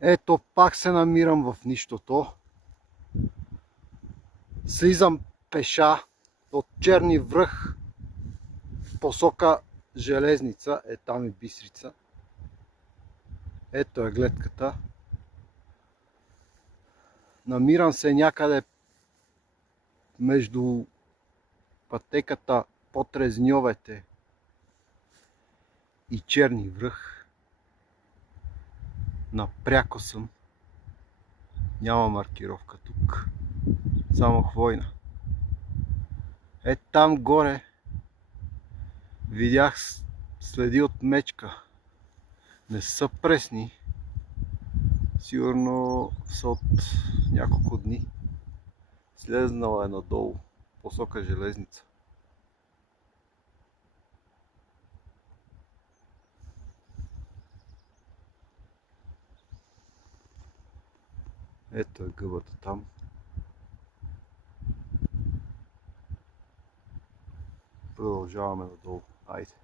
Ето, пак се намирам в нищото. Слизам пеша от Черни връх, посока Железница. Е, там е Бистрица. Ето е гледката. Намирам се някъде между пътеката под Резньовете и Черни връх. Напряко съм. Няма маркировка тук. Само хвойна. Е, там горе видях следи от мечка. Не са пресни. Сигурно са от няколко дни. Слезнала е надолу, посока Железница. Ето е гъбата там. Продължаваме надолу. Айде.